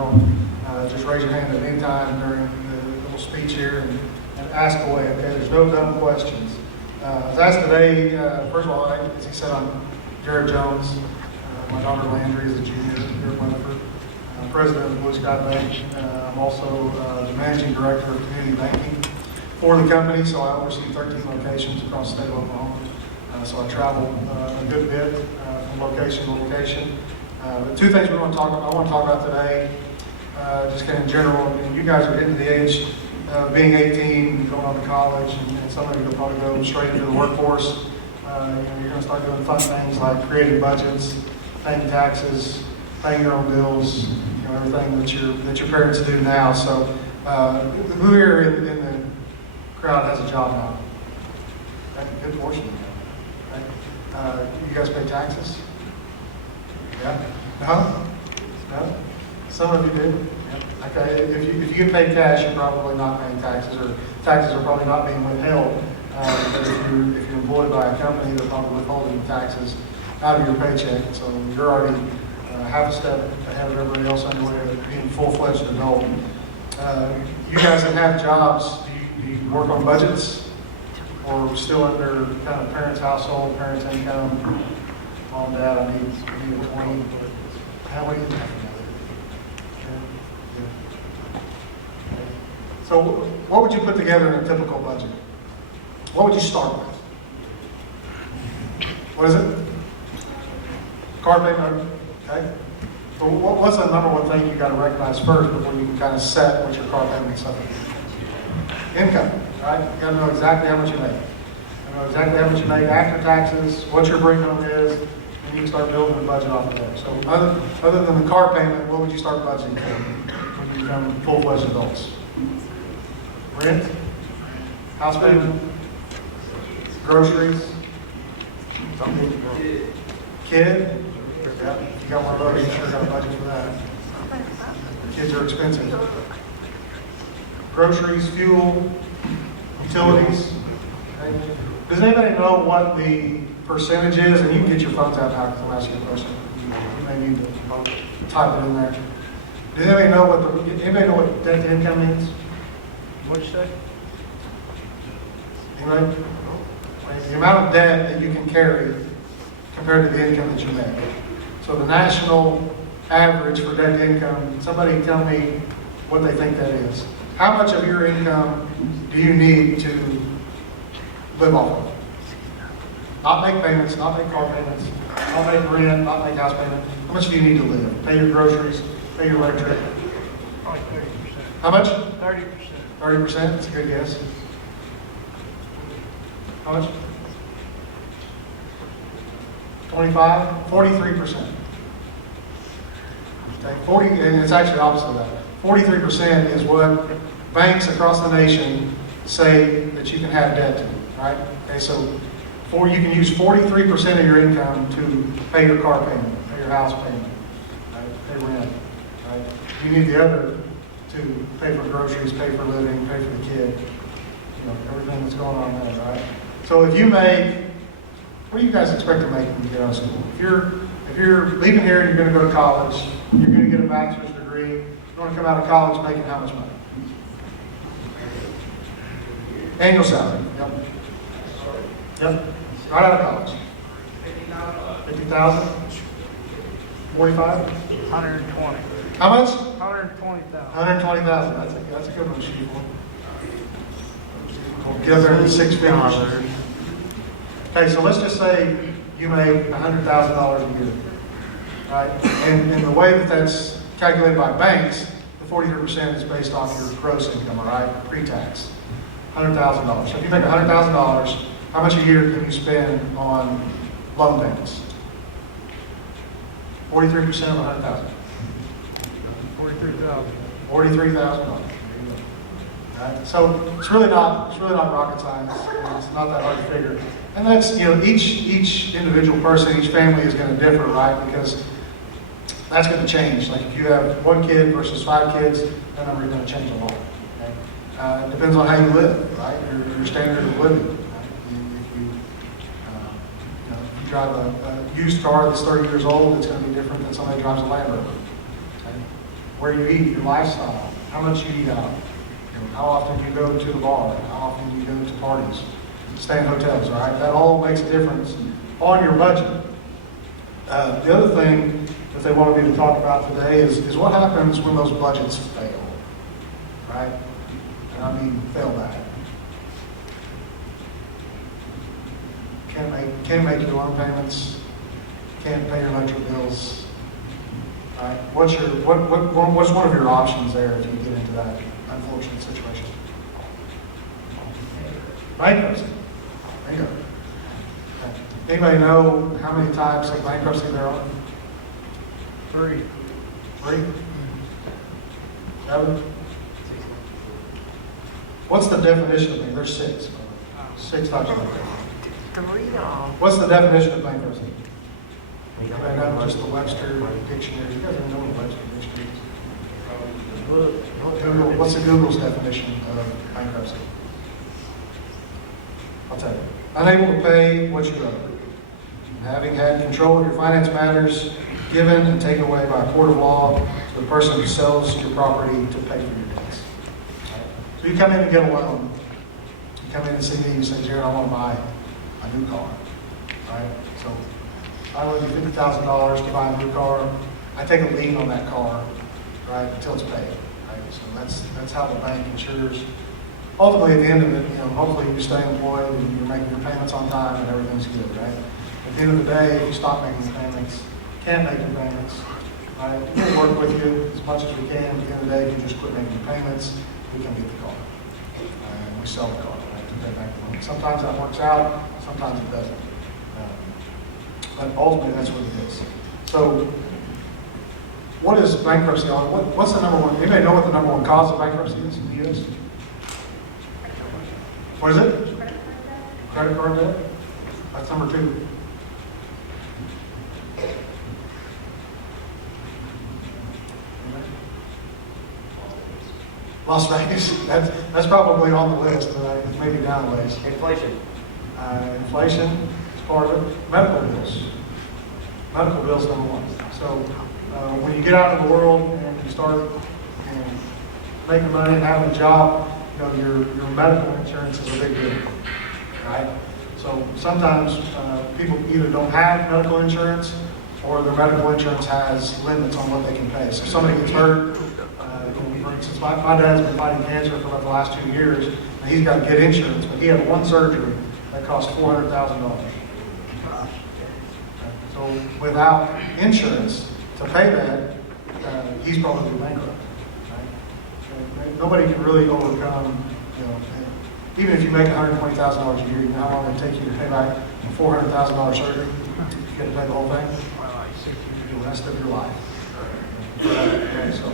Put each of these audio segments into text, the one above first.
general. Just raise your hand at any time during the little speech here and ask away, okay? There's no dumb questions. I was asked today, first of all, as he said, I'm Jared Jones. My daughter Landry is a junior here at Weatherford. I'm president of the Blue Sky Bank. I'm also the managing director of community banking for the company, so I oversee 13 locations across the state of Oklahoma. So I travel a good bit from location to location. But two things I want to talk about today, just kind of in general. I mean, you guys are getting to the age of being 18, going on to college, and some of you will probably go straight into the workforce. You're going to start doing fun things like creating budgets, paying taxes, paying your own bills, everything that your parents do now. So who here in the crowd has a job now? That's a good portion of it. Right? You guys pay taxes? Yeah? No? No? Some of you do? Yeah. Okay, if you get paid cash, you're probably not paying taxes, or taxes are probably not being withheld. But if you're employed by a company, they're probably withholding taxes out of your paycheck. So you're already half a step ahead of everybody else on your way to being full-fledged adult. You guys that have jobs, do you work on budgets? Or still under kind of parents' household, parents' income? Mom, dad, I need 20. How many? So what would you put together in a typical budget? What would you start with? What is it? Car payment? Okay. So what's the number one thing you got to recognize first before you can kind of set what your car payment is? Income, right? You got to know exactly how much you make. You know exactly how much you make after taxes, what your breakdown is, and you can start building a budget off of there. So other than the car payment, what would you start budgeting for when you become full-fledged adults? Rent, house payment, groceries, kid. Yeah, if you got one of those, you sure got a budget for that. Kids are expensive. Groceries, fuel, utilities. Okay. Does anybody know what the percentage is? And you can get your phones out now because I'm asking a question. You may need to type it in there. Does anybody know what debt to income means? What'd you say? Anybody? The amount of debt that you can carry compared to the income that you make. So the national average for debt to income, somebody tell me what they think that is. How much of your income do you need to live off of? Not make payments, not make car payments, not make rent, not make house payment. How much do you need to live? Pay your groceries, pay your electric. Probably 30%. How much? 30%. 30%? That's a good guess. How much? 25? 43%. Okay, 40, and it's actually the opposite of that. 43% is what banks across the nation say that you can have debt to, right? Okay, so you can use 43% of your income to pay your car payment, pay your house payment, right? Pay rent, right? You need the other to pay for groceries, pay for living, pay for the kid, everything that's going on there, right? So if you make, what do you guys expect to make when you get out of school? If you're leaving here and you're going to go to college, you're going to get a bachelor's degree, you want to come out of college making how much money? Annual salary. Yep. Yep. Right out of college. 50,000? 45? 120. How much? 120,000. 120,000. That's a good one to shoot for. We'll get up there in the six figures. Okay, so let's just say you make $100,000 a year, right? And the way that that's calculated by banks, the 43% is based off your gross income, all right, pre-tax, $100,000. So if you make $100,000, how much a year can you spend on loan payments? 43% of 100,000. 43,000. $43,000. Right? So it's really not rocket science. It's not that hard to figure. And that's, each individual person, each family is going to differ, right? Because that's going to change. Like if you have one kid versus 5 kids, that number is going to change a lot. Okay? It depends on how you live, right? Your standard of living. Right? If you drive a used car that's 30 years old, it's going to be different than somebody who drives a Land Rover. Okay? where you eat, your lifestyle, how much you eat out, how often you go to the bar, how often you go to parties, stay in hotels, all right? That all makes a difference on your budget. The other thing that they wanted me to talk about today is what happens when those budgets fail, right? And I mean fail bad. Can't make your loan payments, can't pay your electric bills. All right? What's one of your options there if you get into that unfortunate situation? Bankruptcy. There you go. Okay. Anybody know how many types of bankruptcy there are? 3. 3? 7? What's the definition of bankruptcy? There's 6. 6 types of bankruptcy. What's the definition of bankruptcy? Anybody know just the Webster dictionary? You guys don't know the Webster dictionary. Google, what's the Google's definition of bankruptcy? I'll tell you. Unable to pay what you owe. Having had control of your finance matters given and taken away by a court of law to the person who sells your property to pay for your debts. Right? So you come in and get a loan. You come in and see me and you say, Jared, I want to buy a new car. Right? So I owe you $50,000 to buy a new car. I take a lien on that car, right, until it's paid. Right? So that's how the bank insures. Ultimately, at the end of it, hopefully you stay employed and you're making your payments on time and everything's good, right? At the end of the day, if you stop making the payments, can't make your payments, right? We'll work with you as much as we can. At the end of the day, if you just quit making your payments, we can get the car. And we sell the car, right, to pay back the money. Sometimes that works out, sometimes it doesn't. But ultimately, that's what it is. So, what is bankruptcy? What's the number one? Anybody know what the number one cause of bankruptcy is in the U.S.? What is it? Credit card debt? That's number 2. Las Vegas. That's probably on the list. Maybe down the list. Inflation. Inflation is part of it. Medical bills. Medical bills number 1. So when you get out in the world and you start making money and having a job, your medical insurance is a big deal, right? So sometimes people either don't have medical insurance or their medical insurance has limits on what they can pay. So if somebody gets hurt, for instance, my dad's been fighting cancer for about the last 2 years, and he's got to get insurance, but he had one surgery that cost $400,000. So without insurance to pay that, he's probably bankrupt. Nobody can really overcome, even if you make $120,000 a year, you know how long it takes you to pay back a $400,000 surgery? You get to pay the whole thing? The rest of your life. Okay, so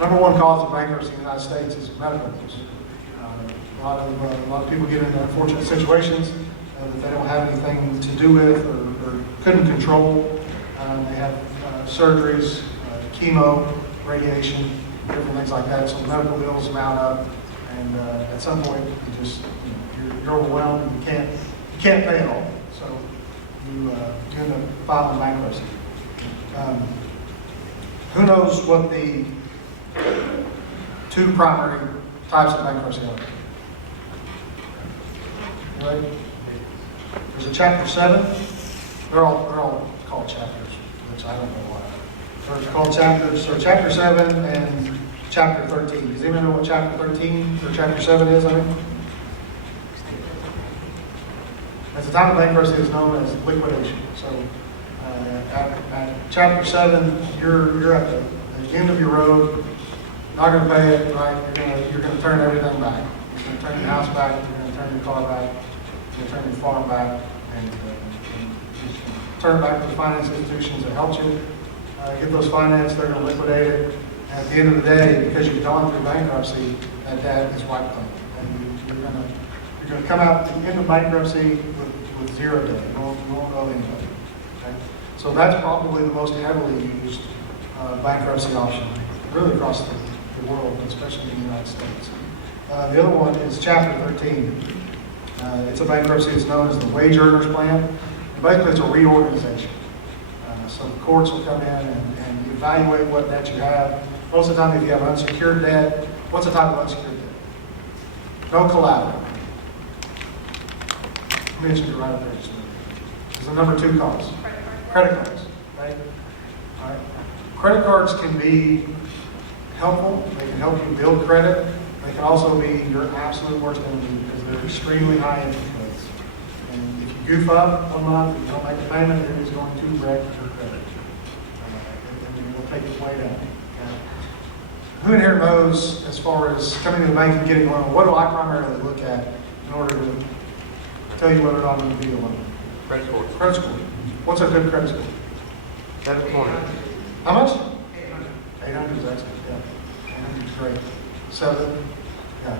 number one cause of bankruptcy in the United States is medical bills. A lot of people get into unfortunate situations that they don't have anything to do with or couldn't control. They have surgeries, chemo, radiation, different things like that. So the medical bills mount up, and at some point you're overwhelmed and you can't pay it all. So you end up filing bankruptcy. Who knows what the 2 primary types of bankruptcy are? Right? There's a Chapter 7. They're all called chapters, which I don't know why. They're called chapters. So Chapter 7 and Chapter 13. Does anyone know what Chapter 13 or Chapter 7 is? At the time of bankruptcy, it's known as liquidation. So at Chapter 7, you're at the end of your road. Not going to pay it, right? You're going to turn everything back. You're going to turn your house back. You're going to turn your car back. You're going to turn your farm back, and turn back to the finance institutions that helped you get those financed. They're going to liquidate it. And at the end of the day, because you've gone through bankruptcy, that debt is wiped out, and you're going to come out at the end of bankruptcy with 0 debt. You won't owe anybody. Okay? So that's probably the most heavily used bankruptcy option, really across the world, but especially in the United States. The other one is Chapter 13. It's a bankruptcy. It's known as the Wage Earners Plan. And basically, it's a reorganization. So the courts will come in and evaluate what debt you have, Most of the time, if you have unsecured debt, what's the type of unsecured debt? No collateral. I mentioned it right up there. This is the number 2 cause. Credit cards, right? All right. Credit cards can be helpful. They can help you build credit. They can also be your absolute worst enemy because they're extremely high interest rates. And if you goof up one month and you don't make a payment, it is going to wreck your credit. And it will take it way down. Okay? Who in here knows, as far as coming to the bank and getting a loan, what do I primarily look at in order to tell you whether or not I'm going to be a loan? Credit score. Credit score. What's a good credit score? 720. How much? 800 is excellent, yeah. 800 is great. 7, yeah.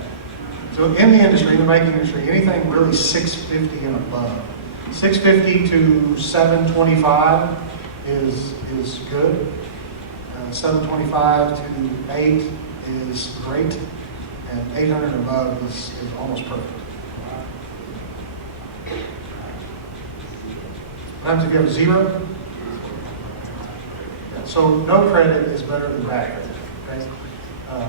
So in the industry, in the banking industry, anything really 650 and above. 650 to 725 is good. 725 to 8 is great. And 800 and above is almost perfect. What happens if you have 0? So no credit is better than bad credit. Okay?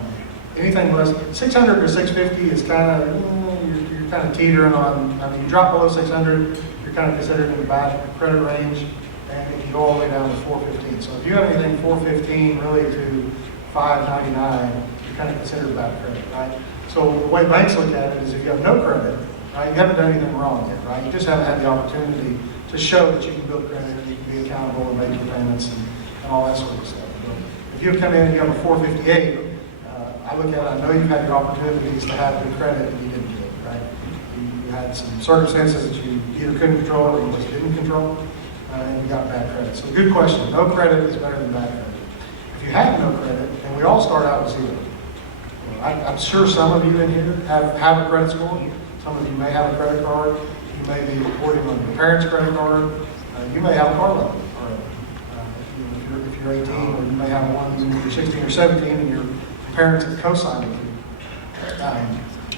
Anything less 600 to 650 is kind of you're kind of teetering on. I mean, you drop below 600, you're kind of considered in the bad credit range, and if you go all the way down to 415. So if you have anything 415 really to 599, you're kind of considered bad credit, right? So the way banks look at it is if you have no credit, right, you haven't done anything wrong yet, right? You just haven't had the opportunity to show that you can build credit and you can be accountable and make your payments and all that sort of stuff. But if you come in and you have a 458, I look at it, I know you've had your opportunities to have good credit and you didn't do it, right? You had some circumstances that you either couldn't control or you just didn't control, and you got bad credit. So good question. No credit is better than bad credit. If you have no credit, and we all start out with 0. I'm sure some of you in here have a credit score. Some of you may have a credit card. You may be reporting on your parents' credit card. You may have a car loan already. If you're 18, or you may have one when you're 16 or 17 and your parents have co-signed with you.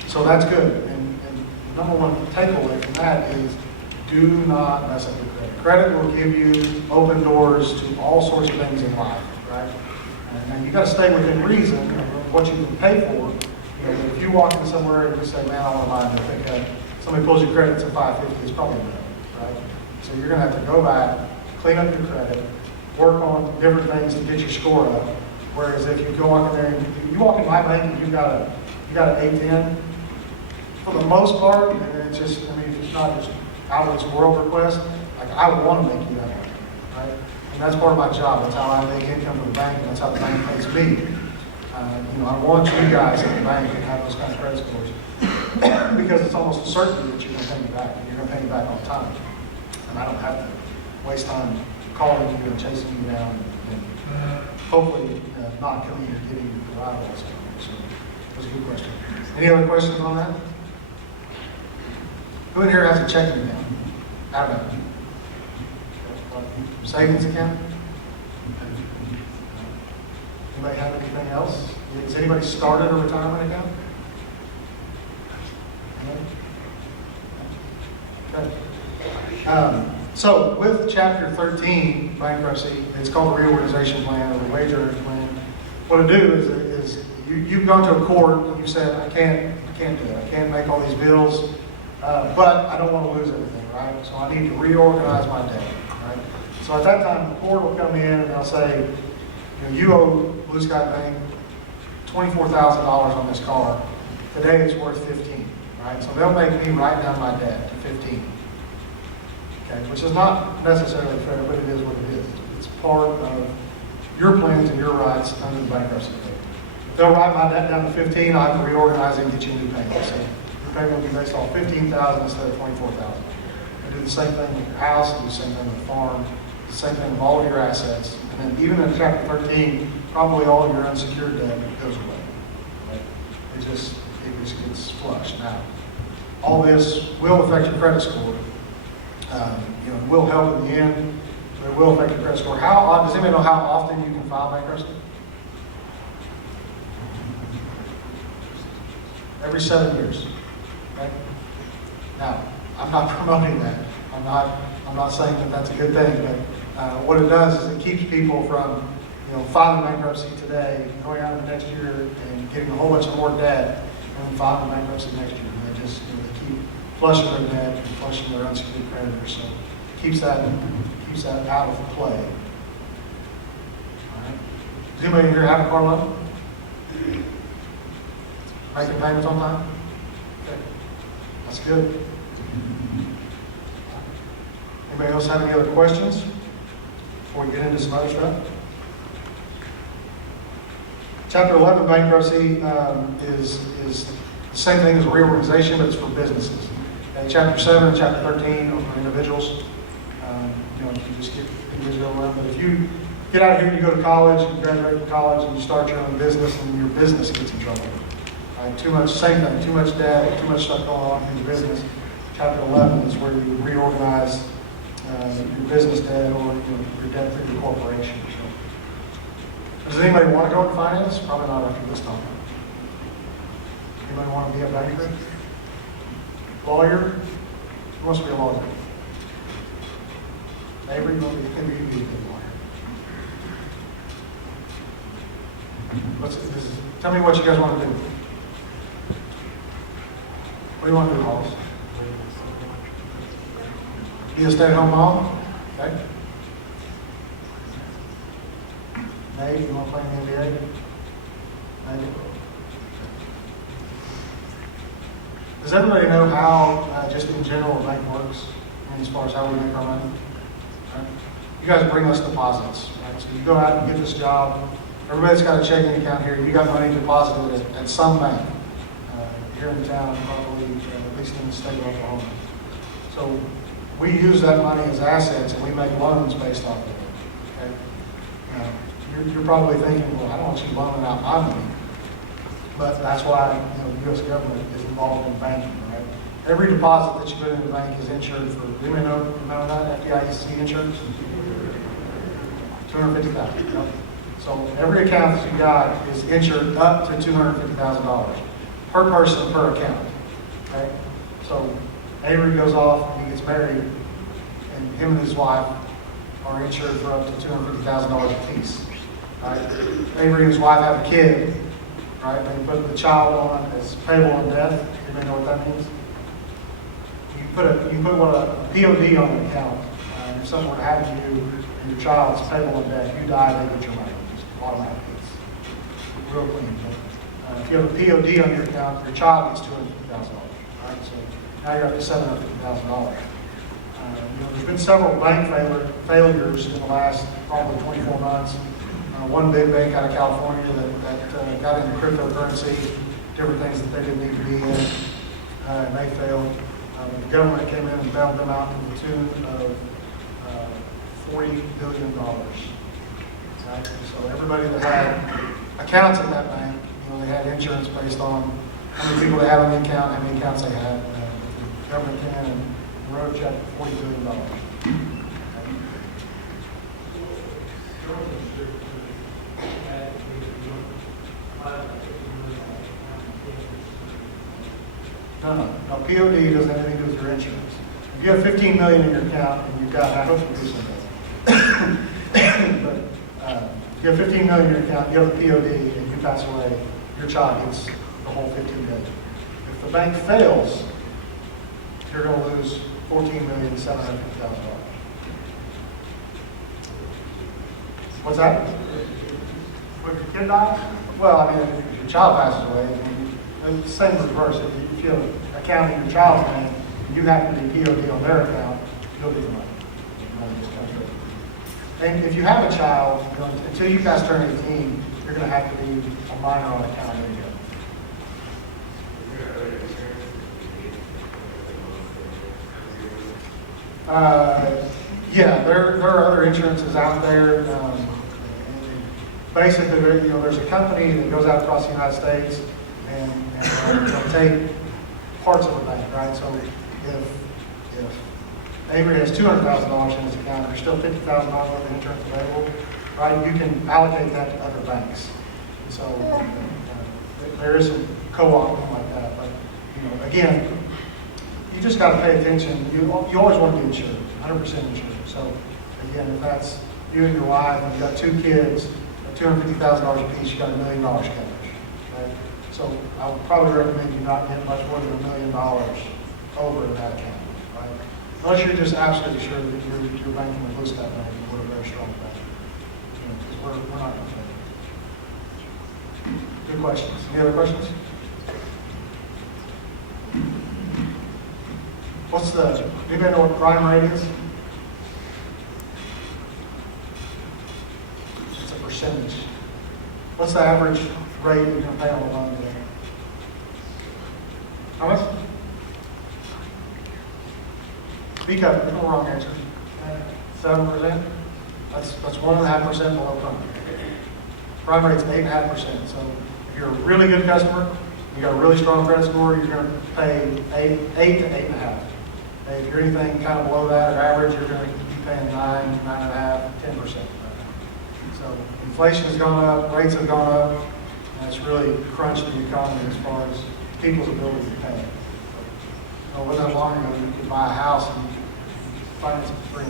So that's good. And the number one takeaway from that is do not mess up your credit. Credit will give you open doors to all sorts of things in life, right? And you got to stay within reason of what you can pay for. If you walk in somewhere and you say, man, I want to buy a new pickup, somebody pulls your credit to 550, it's probably no, right? So you're going to have to go back, clean up your credit, work on different things to get your score up. Whereas if you go walk in there and you walk in my bank and you've got an 810, for the most part, and it's just, I mean, it's not just out of this world request, like I would want to make you that money, right? And that's part of my job. That's how I make income for the bank, and that's how the bank pays me. I want you guys at the bank to have those kind of credit scores because it's almost a certainty that you're going to pay me back, and you're going to pay me back all the time. And I don't have to waste time calling you and chasing you down and hopefully not coming and getting you the right ones. So that was a good question. Any other questions on that? Who in here has a checking account? Out of it. Savings account? Anybody have anything else? Has anybody started a retirement account? Okay. So with Chapter 13, bankruptcy, it's called a reorganization plan or a wage earners plan. What to do is you've gone to a court and you said, I can't do it. I can't make all these bills, but I don't want to lose everything, right? So I need to reorganize my debt, right? So at that time, the court will come in and they'll say, you owe Blue Sky Bank $24,000 on this car. Today it's worth $15,000, right? So they'll make me write down my debt to $15,000. Okay, which is not necessarily fair, but it is what it is. It's part of your plans and your rights under the bankruptcy code. If they'll write my debt down to $15,000, I have to reorganize it and get you a new payment. So your payment will be based off $15,000 instead of $24,000. And do the same thing with your house, do the same thing with the farm, do the same thing with all of your assets. And then even in Chapter 13, probably all of your unsecured debt goes away. Right? It just gets flushed. Now, all this will affect your credit score. It will help in the end, but it will affect your credit score. Does anybody know how often you can file bankruptcy? Every 7 years. Right? Now, I'm not promoting that. I'm not saying that that's a good thing, but what it does is it keeps people from filing bankruptcy today, going out in the next year and getting a whole bunch of more debt, and then filing bankruptcy next year. They just, they keep flushing their debt and flushing their unsecured creditors, so keeps that out of play. All right. Does anybody here have a car loan? Making payments on time? Okay. That's good. Anybody else have any other questions before we get into some other stuff? Chapter 11 bankruptcy is the same thing as reorganization, but it's for businesses. And Chapter 7 and Chapter 13 are for individuals. You just get individual loan. But if you get out of here, you go to college, you graduate from college, and you start your own business, and your business gets in trouble. Too much, same thing, too much debt, too much stuff going on in your business. Chapter 11 is where you reorganize your business debt or your debt through your corporation. So, does anybody want to go into finance? Probably not after this topic. Anybody want to be a banker? Lawyer? Who wants to be a lawyer? Neighbor, you want to be a good lawyer. Tell me what you guys want to do. What do you want to do, Hollis? Be a stay-at-home mom? Okay. Nate, you want to play in the NBA? Nate? Does everybody know how, just in general, a bank works? As far as how we make our money? Right? You guys bring us deposits. Right? So you go out and get this job. Everybody's got a checking account here. You got money deposited at some bank here in town, probably at least in the state of Oklahoma. So we use that money as assets, and we make loans based off of it. Okay? You're probably thinking, well, I don't want you loaning out my money. But that's why the U.S. government is involved in banking. Right? Every deposit that you put in the bank is insured for. Do you know that FDIC insurance? $250,000. Yep. So every account that you got is insured up to $250,000 per person per account. Okay? So Avery goes off and he gets married, and him and his wife are insured for up to $250,000 a piece. Right? Avery and his wife have a kid. Right? They put the child on as payable in death. Anybody know what that means? You put a POD on an account. If something were to happen to you and your child's payable in death, you die, they get your money. Just automatic. It's real clean. But, if you have a POD on your account, your child gets $250,000. Right? So now you're up to $750,000. There's been several bank failures in the last probably 24 months. One big bank out of California that got into cryptocurrency, different things that they didn't need to be in, and they failed. The government came in and bailed them out to the tune of $40 billion. Right? So everybody that had accounts at that bank, they had insurance based on how many people they had on the account, how many accounts they had. The government came in and wrote a check for $40 billion. No. POD doesn't have anything to do with your insurance. If you have $15 million in your account and you've got, I hope you do something. But if you have $15 million in your account, you have a POD, and you pass away, your child gets the whole $15 million. If the bank fails, you're going to lose $14,750,000. What's that? When your kid dies? Well, I mean, if your child passes away, it's the same reverse. If you have an account in your child's name, and you happen to be POD on their account, you'll get the money. And if you have a child, until you guys turn 18, you're going to have to be a minor on account anyway. Yeah, there are other insurances out there. Basically, there's a company that goes out across the United States and they'll take parts of the bank, right? So if Avery has $200,000 in his account, there's still $50,000 worth of insurance available, right? You can allocate that to other banks. So there is some co-op like that, but again, you just got to pay attention. You always want to be insured, 100% insured. So again, if that's you and your wife and you've got 2 kids, $250,000 apiece, you got $1 million cash. Okay? So I would probably recommend you not get much more than $1 million over in that account. Right? Unless you're just absolutely sure that you're banking with Blue Sky Bank, and we're a very strong bank. Because we're not going to fail. Good questions. Any other questions? Anybody know what prime rate is? It's a percentage. What's the average rate you're going to pay on a loan today? How much? Speak up, there's no wrong answer. 7%? That's 1.5% below prime. Prime rate's 8.5%. So if you're a really good customer, you got a really strong credit score, you're going to pay 8 to 8.5. If you're anything kind of below that or average, you're going to be paying 9, 9.5, 10%. So inflation has gone up, rates have gone up, and it's really crunched the economy as far as people's ability to pay. So it wasn't that long ago you could buy a house and you could finance it for 3.5%.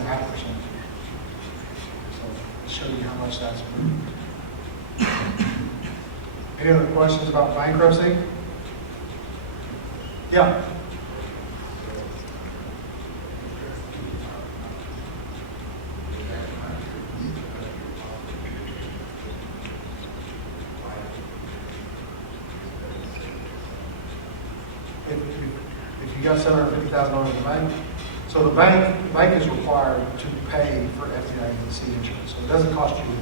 So to show you how much that's moved. Any other questions about bankruptcy? Yeah. If you got $750,000 in the bank, so the bank is required to pay for FDIC insurance, so it doesn't cost you anything.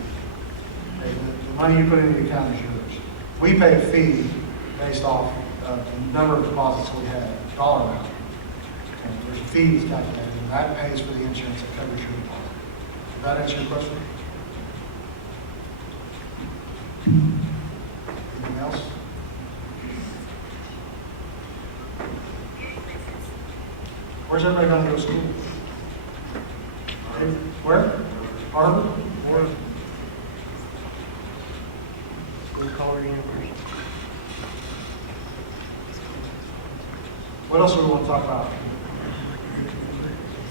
Okay? The money you put into the account is yours. We pay a fee based off the number of deposits we have, dollar amount. Okay? There's a fee that's calculated, and that pays for the insurance that covers your deposit. Did that answer your question? Anything else? Where's everybody going to go to school? Where? Harvard? Where? Blue Collar University. What else do we want to talk about?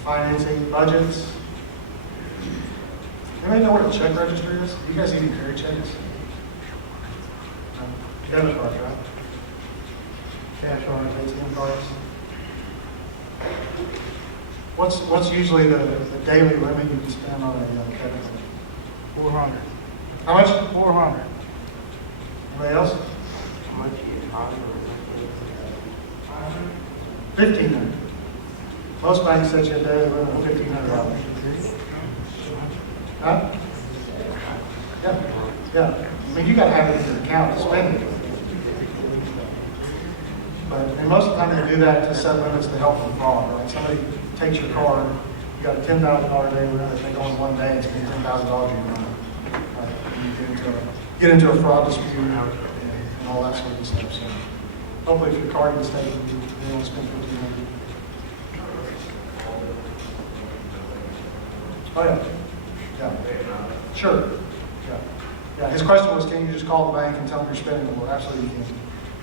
Financing, budgets. Anybody know what a check register is? You guys even carry checks? Debit cards, right? Cash on ATM cards. What's usually the daily limit you can spend on a debit card? 400. How much? 400. Anybody else? How much is higher? 1,500. Most banks set you a daily limit of $1,500. Huh? Yeah. I mean, you got to have it in your account to spend it. But and most of the time they do that to set limits to help from fraud. Right? Somebody takes your card, you got a $10,000 daily limit, they go in one day and spend $10,000 in your money. Right? And you get into a fraud dispute and all that sort of stuff. So hopefully, if your card gets taken, you only spend $1,500. Oh yeah. Yeah. Sure. Yeah. His question was, can you just call the bank and tell them you're spending more? Absolutely, you can.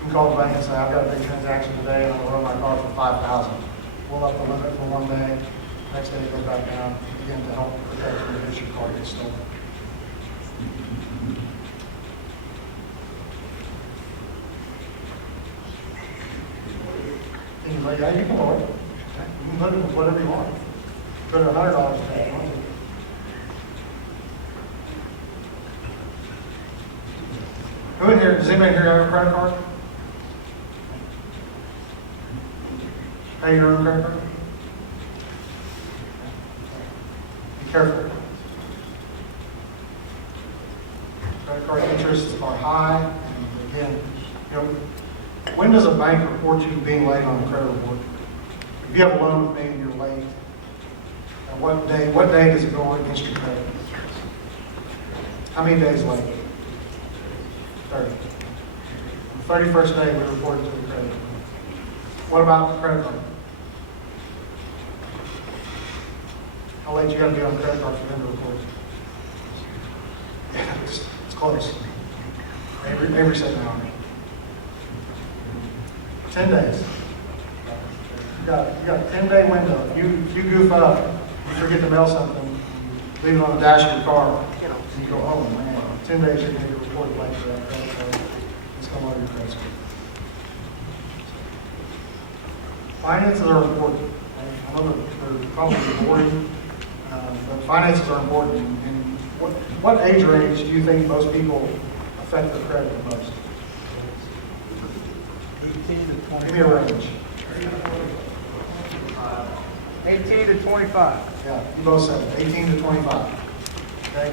You can call the bank and say, I've got a big transaction today, and I'm going to run my card for $5,000. We'll up the limit for one day. Next day it goes back down again to help protect you in case your card gets stolen. And he's like, yeah, you can lower it. You can put it with whatever you want. Put $100 today if you want to. Who in here, does anybody here have a credit card? Pay your own credit card? Be careful. Credit card interests are high, and again, when does a bank report you being late on a credit report? If you have a loan with me and you're late, and what day does it go against your credit? How many days late? 30. The 31st day we report it to the credit. What about the credit card? How late you got to be on the credit card for them to report it? Yeah, it's close. Every 7 hours. 10 days. You got a 10-day window. If you goof up, you forget to mail something, leave it on the dash of your car, and you go, oh man, 10 days, you're going to get reported back to that credit card. It's going to lower your credit score. Finances are important. I know they're probably boring, but finances are important. And what age range do you think most people affect their credit the most? 18 to 20. Give me a range. 18 to 25. Yeah, you both said it, 18 to 25. Okay?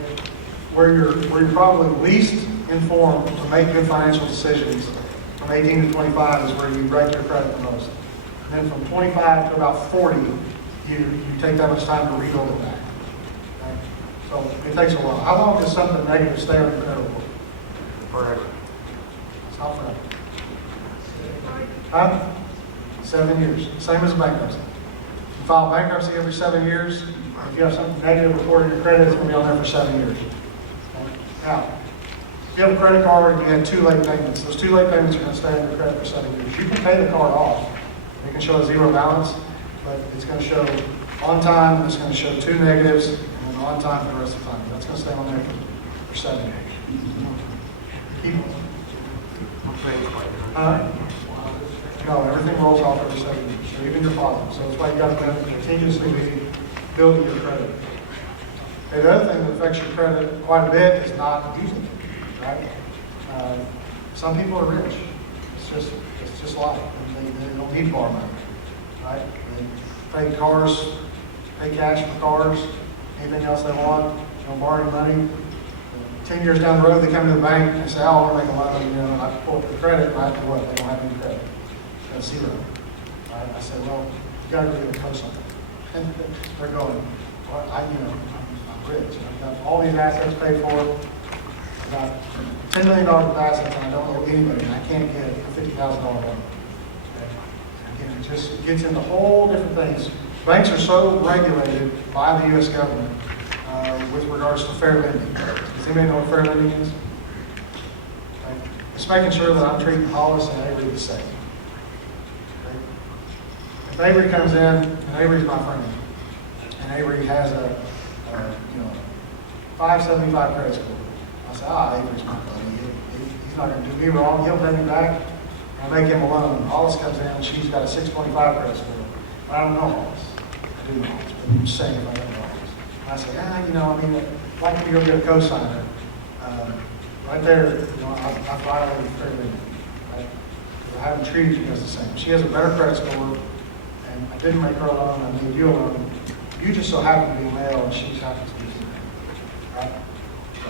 Where you're probably least informed to make good financial decisions from 18 to 25 is where you break your credit the most. And then from 25 to about 40, you take that much time to rebuild it back. Okay? So it takes a while. How long does something negative stay on your credit report? Forever. It's not forever. Huh? 7 years. Same as bankruptcy. You file bankruptcy every 7 years. If you have something negative reported in your credit, it's going to be on there for 7 years. Now, if you have a credit card and you had 2 late payments, those 2 late payments are going to stay on your credit for 7 years. You can pay the card off. It can show a 0 balance, but it's going to show on time, and it's going to show 2 negatives, and then on time for the rest of the time. That's going to stay on there for 7 years. Keep No, everything rolls off every 7 years, so even your deposit. So that's why you got to continuously be building your credit. Okay, the other thing that affects your credit quite a bit is not using it, right? Some people are rich. It's just life. They don't need to borrow money, right? They pay cars, pay cash for cars, anything else they want. They don't borrow any money. 10 years down the road, they come to the bank and say, "Oh, I want to make a loan." And I pull up the credit, and I have to what? They don't have any credit. That's 0. Right? I said, "Well, you got to go get a co-signer." And they're going, "Well, I'm rich. I've got all these assets paid for. I've got $10 million of assets, and I don't owe anybody, and I can't get a $50,000 loan." Okay? Again, it just gets into whole different things. Banks are so regulated by the U.S. government with regards to fair lending. Does anybody know what fair lending is? Okay. It's making sure that I'm treating Hollis and Avery the same. Okay. If Avery comes in, and Avery's my friend, and Avery has a 575 credit score, I say, Avery's my buddy. He's not going to do me wrong. He'll pay me back. I make him a loan. Hollis comes in, and she's got a 625 credit score. But I don't know Hollis. I do know Hollis, but I'm just saying if I don't know Hollis. I say, I'd like to go get a co-signer. Right there, I violated fair lending. Right? Because I haven't treated you guys the same. She has a better credit score, and I didn't make her a loan, I made you a loan. You just so happen to be a male, and she happens to be female. Right? So,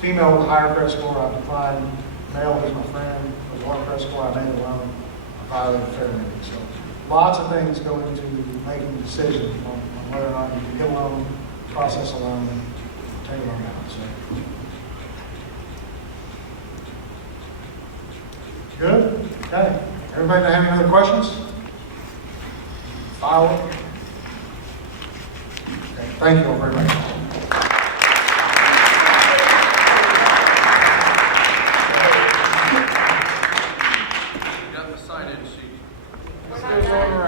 female with a higher credit score, I declined. Male who's my friend with a lower credit score, I made a loan. I violated fair lending. So lots of things go into making a decision on whether or not you can get a loan, process a loan, take a loan out. So. Good? Okay. Everybody have any other questions? File it. Okay. Thank you all very much.